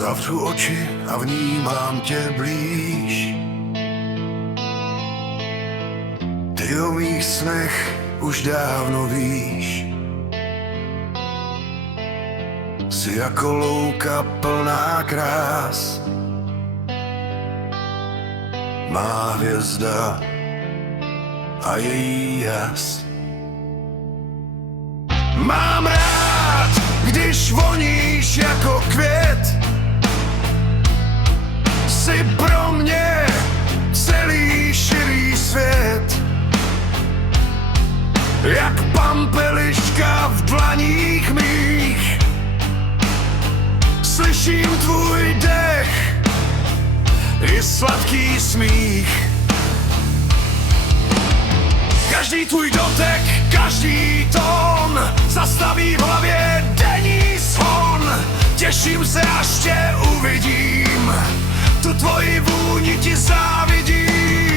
Zavřu oči a vnímám tě blíž. Ty o mých snech už dávno víš. Jsi jako louka plná krás, má hvězda a její jas. Mám rád, když voníš jako květ. Jsi pro mě celý širý svět. Jak pampeliška v dlaních mých. Slyším tvůj dech i sladký smích. Každý tvůj dotek, každý tón zastaví v hlavě denní zvon. Těším se, až tě uvidím, tu tvoji vůni ti závidím.